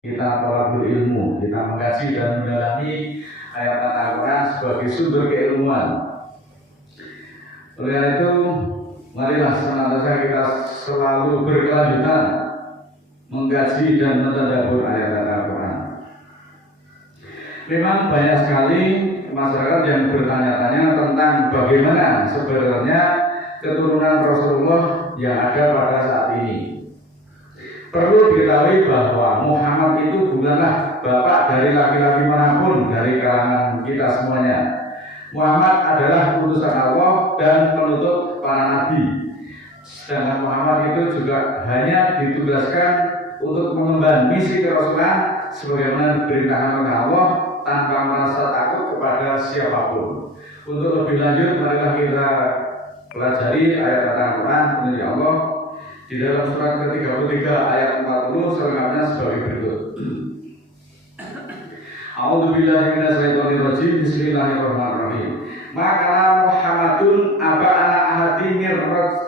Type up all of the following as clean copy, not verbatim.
kita tolabul ilmu, kita mengkaji dan mendalami ayat Al-Quran sebagai sumber keilmuan. Oleh karena itu, marilah senantiasa kita selalu berkelanjutan mengkaji dan mentadabbur ayat Al-Quran. Memang banyak sekali masyarakat yang bertanya-tanya tentang bagaimana sebenarnya keturunan Rasulullah yang ada pada saat ini. Perlu diketahui bahwa Muhammad itu bukanlah bapak dari laki-laki manapun dari kalangan kita semuanya. Muhammad adalah utusan Allah dan penutup para nabi. Sedangkan Muhammad itu juga hanya ditugaskan untuk mengemban misi kerasulan sebagaimana diperintahkan oleh Allah tanpa merasa takut kepada siapapun. Untuk lebih lanjut, marilah kita pelajari ayat Al-Quran dari Allah di dalam surat ke-33 ayat 40 selengkapnya sebagai berikut. A'udzubillahi minasyaitonirrajim. Bismillahirrahmanirrahim. Maka Muhammadun aba ana ahadi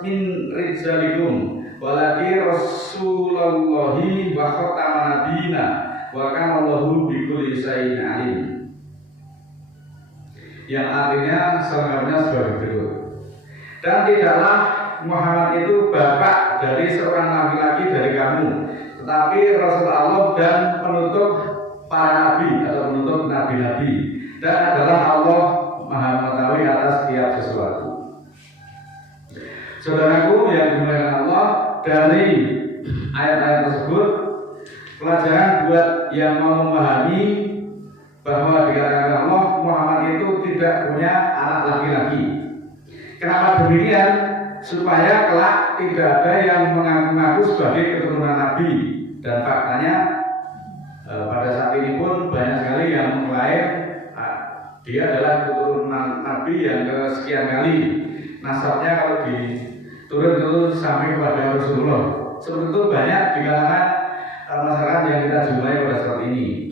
min rijalikum walaki rasulullahi wa khataman nabiyina wa kana Allahu bikulli syai'in alim. Yang artinya selengkapnya sebagai berikut. Dan tidaklah Muhammad itu bapak dari seorang laki-laki dari kamu, tetapi Rasul Allah dan penutup para nabi atau penutup nabi-nabi, dan adalah Allah Maha mengetahui atas setiap sesuatu. Saudaraku yang dimuliakan Allah, dari ayat-ayat tersebut pelajaran buat yang mau memahami bahwa dikatakan Allah Muhammad itu tidak punya anak laki-laki. Kenapa demikian? Supaya kelak tidak ada yang mengaku-ngaku sebagai keturunan Nabi. Dan faktanya pada saat ini pun banyak sekali yang mengklaim dia adalah keturunan Nabi yang kesekian kali. Nasabnya kalau diturun itu sampai kepada Rasulullah. Seperti itu banyak di kalangan masyarakat yang kita jumpai pada saat ini.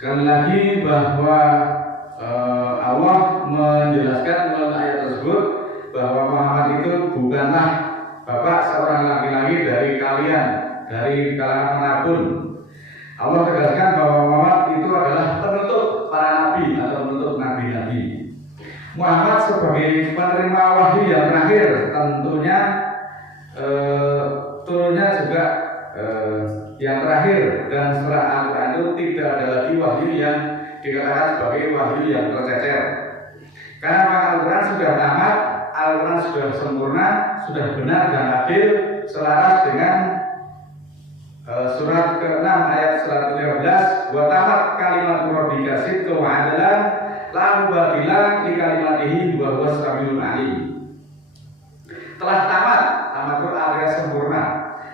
Sekali lagi bahwa Allah menjelaskan melalui ayat tersebut bahwa Muhammad itu bukanlah bapak seorang laki-laki dari kalian, dari kalangan manapun. Allah tegaskan bahwa Muhammad itu adalah penutup para nabi atau penutup nabi-nabi. Muhammad sebagai penerima wahyu yang terakhir, tentunya turunnya juga yang terakhir, dan setelah Al-Quran itu tidak ada lagi wahyu yang dikatakan sebagai wahyu yang tercecer. Karena Al-Quran sudah tamat, Al-Quran sudah sempurna, sudah benar dan adil, selaras dengan surat ke-6 ayat 115, wa tamat kalimat rabbika sidqan wa adlan la mubadila li kalimatihi wa huwas samiul alim. Telah tamat, tamat itu artinya sempurna.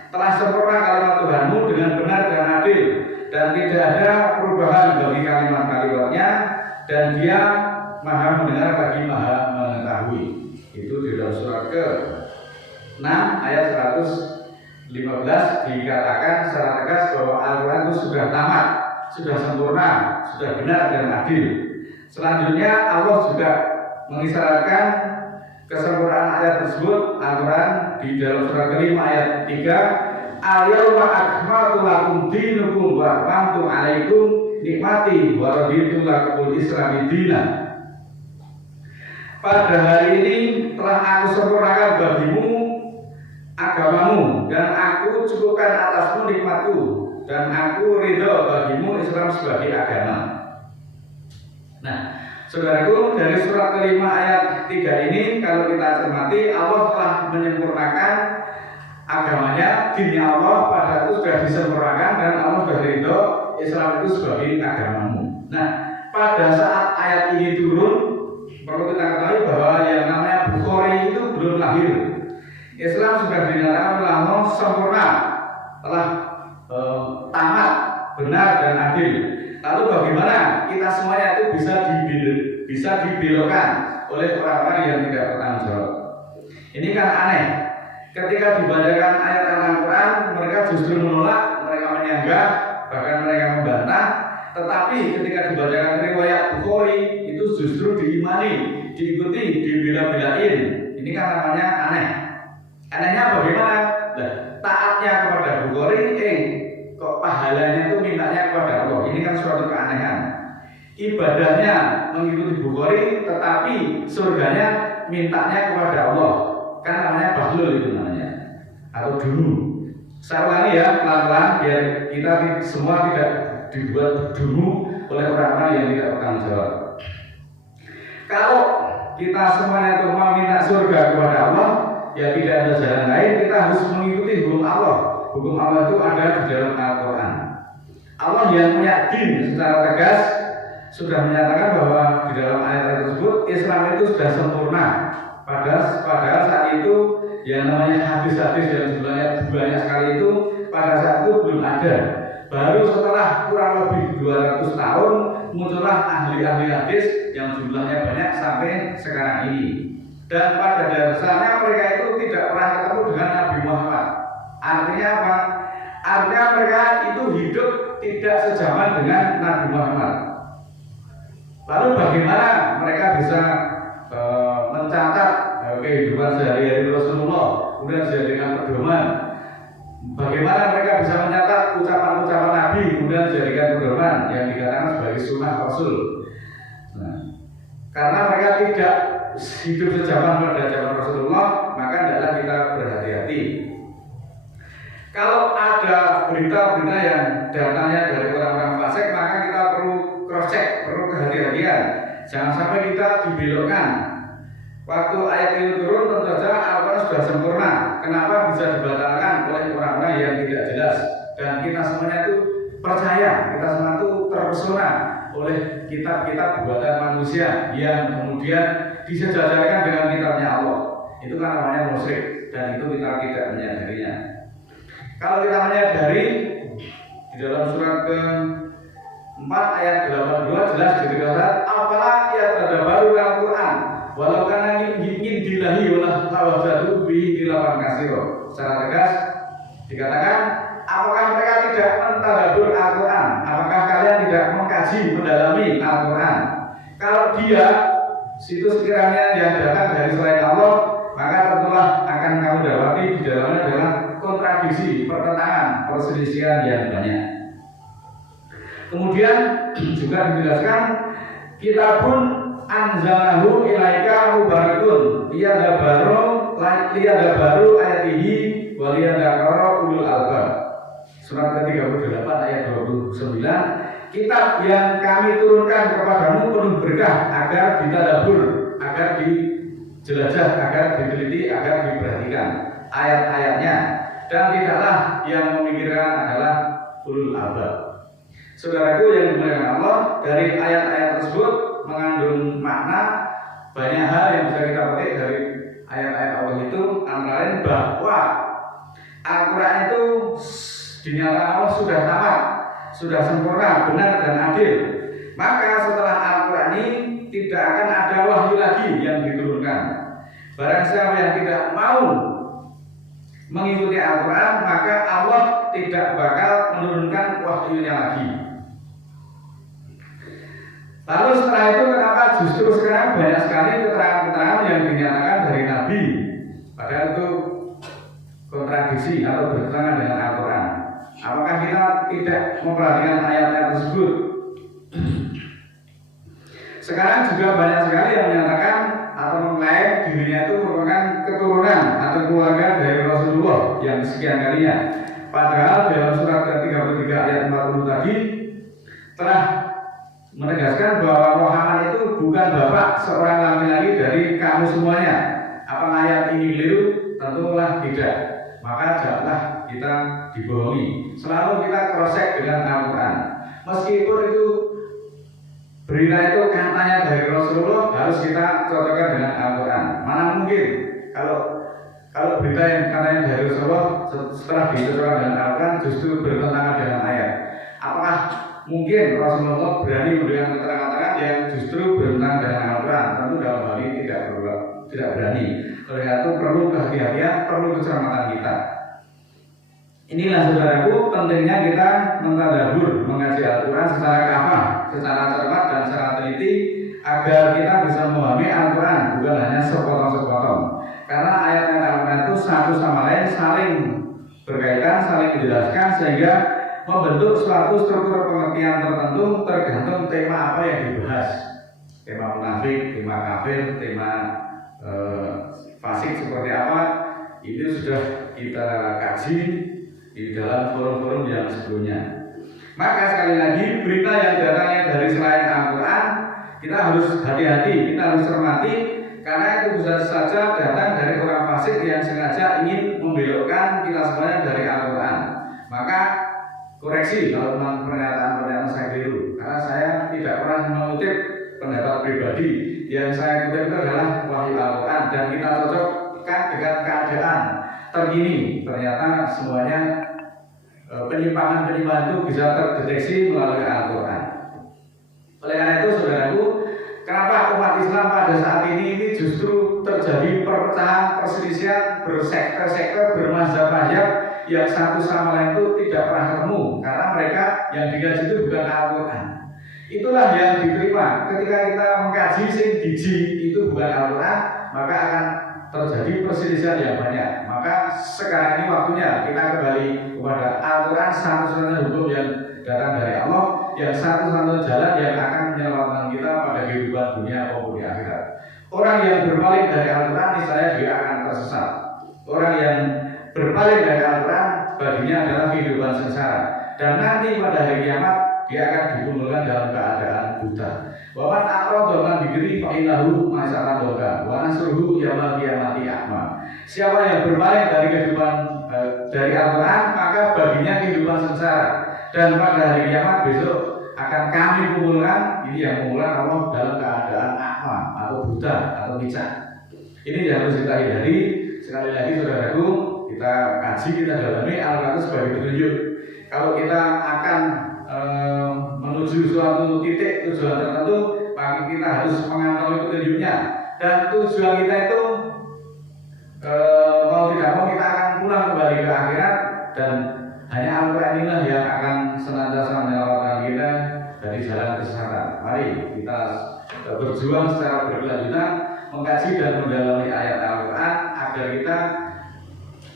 Telah sempurna kalimat Tuhanmu dengan benar dan adil, dan tidak ada perubahan bagi kalimat-kalimatnya, dan dia maha mendengar lagi maha mengetahui. Itu di dalam surat ke-6 ayat 115 dikatakan secara tegas bahwa Al-Quran itu sudah tamat, sudah sempurna, sudah benar dan adil. Selanjutnya Allah juga mengisyaratkan kesempurnaan ayat tersebut. Al-Quran di dalam surat ke-5 ayat 3, al-yawma akmaltu lakum dinukum wa atmamtu alaikum nikmati wa raditu lakumul islami dinan. Pada hari ini telah aku sempurnakan bagimu agamamu, dan aku cukupkan atasmu nikmatku, dan aku ridho bagimu Islam sebagai agama. Nah, saudaraku, dari surat ke-5 ayat 3 ini kalau kita cermati, Allah telah menyempurnakan agamanya, dinnya Allah pada itu sudah disempurnakan, dan Allah sudah ridho Islam itu sebagai agamamu. Nah, pada saat ayat ini turun, perlu kita ketahui bahwa yang namanya Bukhari itu belum lahir. Islam sudah dinyatakan oleh Allah sempurna, telah tamat, benar dan adil. Lalu bagaimana kita semuanya itu bisa dibelokkan oleh orang-orang yang tidak bertanggung jawab? Ini kan aneh. Ketika dibacakan ayat Al-Quran, mereka justru menolak, mereka menyanggah, bahkan mereka membantah. Tetapi ketika dibacakan riwayat Bukhari, itu justru diimani, diikuti, dibela-belain. Ini kan namanya aneh. Anehnya bagaimana? Nah, taatnya kepada Bukhari, pahalanya itu mintanya kepada Allah. Ini kan suatu keanehan. Ibadahnya mengikuti Bukhari, tetapi surganya mintanya kepada Allah. Kan namanya bahlul itu namanya, atau dulu. Saya ulangi ya pelan-pelan biar kita semua tidak dibuat dulu oleh orang-orang yang tidak bertanggung jawab. Kalau kita semuanya itu meminta surga kepada Allah, ya tidak ada jalan lain, kita harus mengikuti hukum Allah. Hukum Allah itu ada di dalam Al-Quran. Allah yang punya din secara tegas sudah menyatakan bahwa di dalam ayat tersebut Islam itu sudah sempurna. Padahal saat itu yang namanya hadis-hadis yang jumlahnya banyak sekali itu pada saat itu belum ada. Baru setelah kurang lebih 200 tahun muncullah ahli-ahli hadis yang jumlahnya banyak sampai sekarang ini. Dan pada dasarnya mereka itu tidak pernah ketemu dengan Nabi Muhammad. Artinya apa? Artinya mereka itu hidup tidak sejaman dengan Nabi Muhammad. Lalu bagaimana mereka bisa mencatat kehidupan sehari-hari Rasulullah, kemudian dijadikan pedoman? Bagaimana mereka bisa mencatat ucapan-ucapan Nabi, kemudian dijadikan pedoman yang dikatakan sebagai sunnah Rasul? Nah, karena mereka tidak hidup sejaman pada zaman Rasulullah, maka hendaklah kita berhati-hati. Kalau ada berita-berita yang datangnya dari orang-orang fasik, maka kita perlu cross check, perlu kehati-hatian. Jangan sampai kita dibelokkan. Waktu ayat itu turun, tentu saja Al-Quran sudah sempurna. Kenapa bisa dibatalkan oleh orang-orang yang tidak jelas? Dan kita semuanya itu percaya, kita semua itu terpesona oleh kitab-kitab buatan manusia yang kemudian disejajarkan dengan kitabnya Allah. Itu kan namanya musyrik, dan itu kita tidak menyadarinya. Kalau kita menyadari, di dalam surat ke-4 ayat 82 jelas dikatakan, apalah ia tadabbaru Al-Quran walau kana ingin dilahi wala tawajjadu bi dilawan kasiro. Secara tegas dikatakan, apakah mereka tidak mentadabbur Al-Quran? Apakah kalian tidak mengkaji, mendalami Al-Quran? Kalau dia situs sekiranya yang datang dari selain Allah, maka tentulah akan kamu dapati di dalamnya adalah kontradiksi, pertentangan, perselisihan yang banyak. Kemudian juga dijelaskan, kitabun anzalahu ilaika mubarakun liyadabaru ayatihi wa liyadakara ulul albab. Surat ke-38 ayat 29. Kitab yang kami turunkan kepadamu penuh berkah agar ditadabbur, agar dijelajah, agar diteliti, agar diperhatikan ayat-ayatnya, dan tidaklah yang memikirkan adalah ulul albab. Saudaraku yang dimuliakan Allah, dari ayat-ayat tersebut mengandung makna banyak hal yang bisa kita petik dari ayat-ayat Allah itu, antara lain bahwa Al-Quran itu dinyatakan Allah sudah tamat, sudah sempurna, benar dan adil. Maka setelah Al-Quran ini tidak akan ada wahyu lagi yang diturunkan. Barang siapa yang tidak mau mengikuti Al-Quran, maka Allah tidak bakal menurunkan wahyunya lagi. Lalu setelah itu kenapa justru sekarang banyak sekali keterangan-keterangan yang dinyatakan dari Nabi, padahal itu kontradiksi atau bertentangan dengan Al-Quran? Apakah kita tidak memperhatikan ayat-ayat tersebut? Sekarang juga banyak sekali yang menyatakan atau mengklaim dirinya itu merupakan keturunan atau keluarga dari Rasulullah yang sekian kalinya. Padahal dalam surat ke-33 ayat 40 tadi telah menegaskan bahwa Muhammad itu bukan bapak seorang laki-laki dari kamu semuanya. Apakah ayat ini keliru? Tentulah tidak. Maka janganlah kita dibohongi. Selalu kita cross-check dengan Al-Quran. Meskipun itu berita itu katanya dari Rasulullah, harus kita cocokkan dengan Al-Quran. Mana mungkin kalau berita yang katanya dari Rasulullah setelah dicocokkan dengan Al-Quran justru bertentangan dengan ayat. Apakah mungkin Rasulullah berani memberikan keterangan yang justru bertentangan dengan Al-Quran? Tentu dalam hal ini tidak berani. Oleh karena itu perlu kehati-hatian, perlu keselamatan kita. Inilah saudaraku pentingnya kita mentadabbur, mengaji Al-Quran secara kafah, secara cermat dan secara teliti, agar kita bisa memahami Al-Quran, bukan hanya sepotong-sepotong. Karena ayat-ayat Al-Quran itu satu sama lain saling berkaitan, saling menjelaskan, sehingga membentuk suatu struktur pengertian tertentu tergantung tema apa yang dibahas. Tema munafik, tema kafir, tema fasik seperti apa, itu sudah kita kaji di dalam forum-forum yang sebelumnya. Maka sekali lagi, berita yang datangnya dari selain Al-Quran, kita harus hati-hati, kita harus cermati, karena itu bisa saja datang dari orang fasik yang sengaja ingin membelokkan kita semuanya dari Al-Quran. Maka koreksi kalau memang pernyataan-pernyataan saya keliru, karena saya tidak pernah mengutip pendapat pribadi. Yang saya kutip itu adalah wahyu Al-Quran, dan kita cocokkan dengan keadaan terkini. Ternyata semuanya penyimpangan-penyimpangan itu bisa terdeteksi melalui Al-Quran. Oleh karena itu, saudaraku, kenapa umat Islam pada saat ini justru terjadi perpecahan, perselisihan, bersektor-sektor, bermazhab-mazhab yang satu sama lain itu tidak pernah ketemu, karena mereka yang dikaji itu bukan Al-Quran. Itulah yang diterima ketika kita mengkaji sing biji itu bukan Al-Quran, maka akan terjadi perselisihan yang banyak. Maka sekarang ini waktunya kita kembali kepada Al-Quran, satu-satunya hukum yang datang dari Allah, yang satu-satunya jalan yang akan menyelamatkan kita pada kehidupan dunia maupun di akhirat. Orang yang berpaling dari Al-Quran, niscaya dia akan tersesat. Orang yang berpaling dari Al-Quran, baginya adalah kehidupan sengsara. Dan nanti pada hari kiamat dia akan dikumpulkan dalam keadaan buta. Wa man a'rada an dzikri fa innahu ma'isatan doka wa nasruhu yaumil qiyamati a'ma. Siapa yang berpaling dari kehidupan dari Al-Quran, maka baginya kehidupan sengsara. Dan pada hari kiamat besok akan kami kumpulkan, ini yang mengumpulkan Allah dalam keadaan a'ma atau buta atau picak. Ini yang harus kita hindari. Sekali lagi saudaraku, kita kaji, kita dalami Al-Quran sebagai petunjuk. Kalau kita akan menuju suatu titik tujuan tertentu, maka kita harus mengantongi petunjuknya. Dan tujuan kita itu mau tidak mau kita akan pulang kembali ke akhirat, dan hanya Al-Quran inilah yang akan senantiasa menyelamatkan kita dari jalan kesesatan. Mari kita berjuang secara berkelanjutan mengkaji dan mendalami ayat Al-Quran agar kita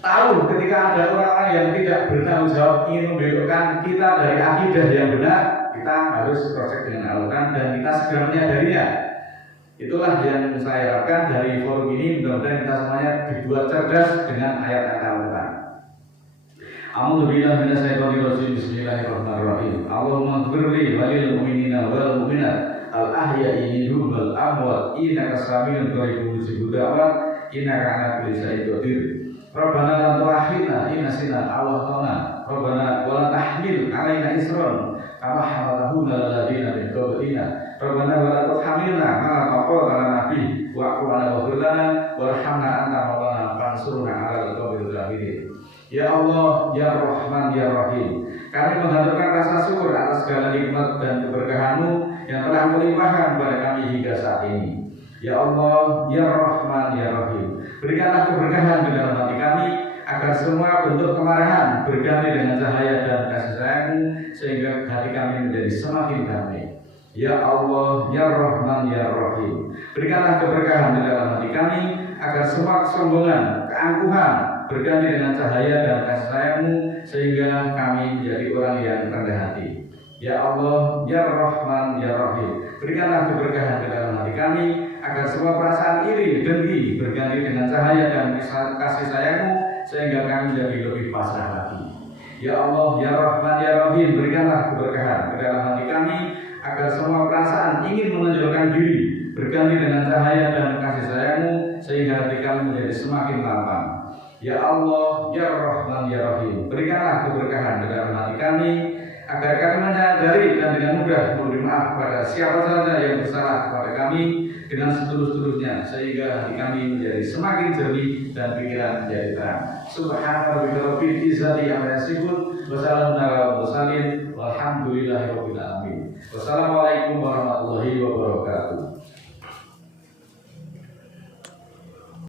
tahu ketika ada orang-orang yang tidak bertanggung jawab ingin membelokkan kita dari akidah yang benar, kita harus proses dengan Al-Quran dan kita segera menyadarinya. Itulah yang saya harapkan dari forum ini. Mudah-mudahan kita semuanya dibuat cerdas dengan ayat-ayat Al-Quran. A'udzubillahi minasyaitonir rajim. Bismillahirrahmanirrahim. Allahumma ighfirli walil mu'minina wal mu'minat al-ahya'i minhum wal amwat innaka sami'un qaribun mujibud da'wat innaka 'ala kulli syai'in qadir. Rabbana la tu'akhidna in nasina aw akhtana. Rabbana wa la tahmil 'alaina isran kama hamaltahu 'alal ladzina min qablina. Rabbana wa la tuhamilna ma la taqata lana bihi wa'fu 'anna waghfir lana warhamna anta maulana fansurna 'alal qawmil kafirin. Ya Allah, ya Rahman, ya Rahim, kami menghaturkan rasa syukur atas segala nikmat dan keberkahan-Mu yang telah melimpahkan kepada kami hingga saat ini. Ya Allah, ya Rahman, ya Rahim, berikanlah keberkahan di dalam hati kami, agar semua bentuk kemarahan berganti dengan cahaya dan kasih sayang-Mu, sehingga hati kami menjadi semakin damai. Ya Allah, ya Rahman, ya Rahim, berikanlah keberkahan di dalam hati kami, agar semua kesombongan, keangkuhan berganti dengan cahaya dan kasih sayang-Mu, sehingga kami menjadi orang yang rendah hati. Ya Allah, ya Rahman, ya Rahim, berikanlah keberkahan di dalam hati kami, agar semua perasaan iri, dengki berganti dengan cahaya dan kasih sayang-Mu, sehingga kami menjadi lebih pasrah lagi. Ya Allah, ya Rahman, ya Rahim, berikanlah keberkahan di dalam hati kami, agar semua perasaan ingin menonjolkan diri berganti dengan cahaya dan kasih sayang-Mu, sehingga hati kami menjadi semakin lapang. Ya Allah, ya Rahman, ya Rahim, berikanlah keberkahan di dalam hati kami, agar kami menyadari dan dengan mudah memberi maaf kepada siapa saja yang bersalah kepada kami dengan setulus-tulusnya, sehingga hati kami menjadi semakin jernih dan pikiran menjadi terang. Subhanallah rabbil izzati amma yasifun, wa salamun alal mursalin, walhamdulillahi rabbil alamin. Wassalamualaikum warahmatullahi wabarakatuh.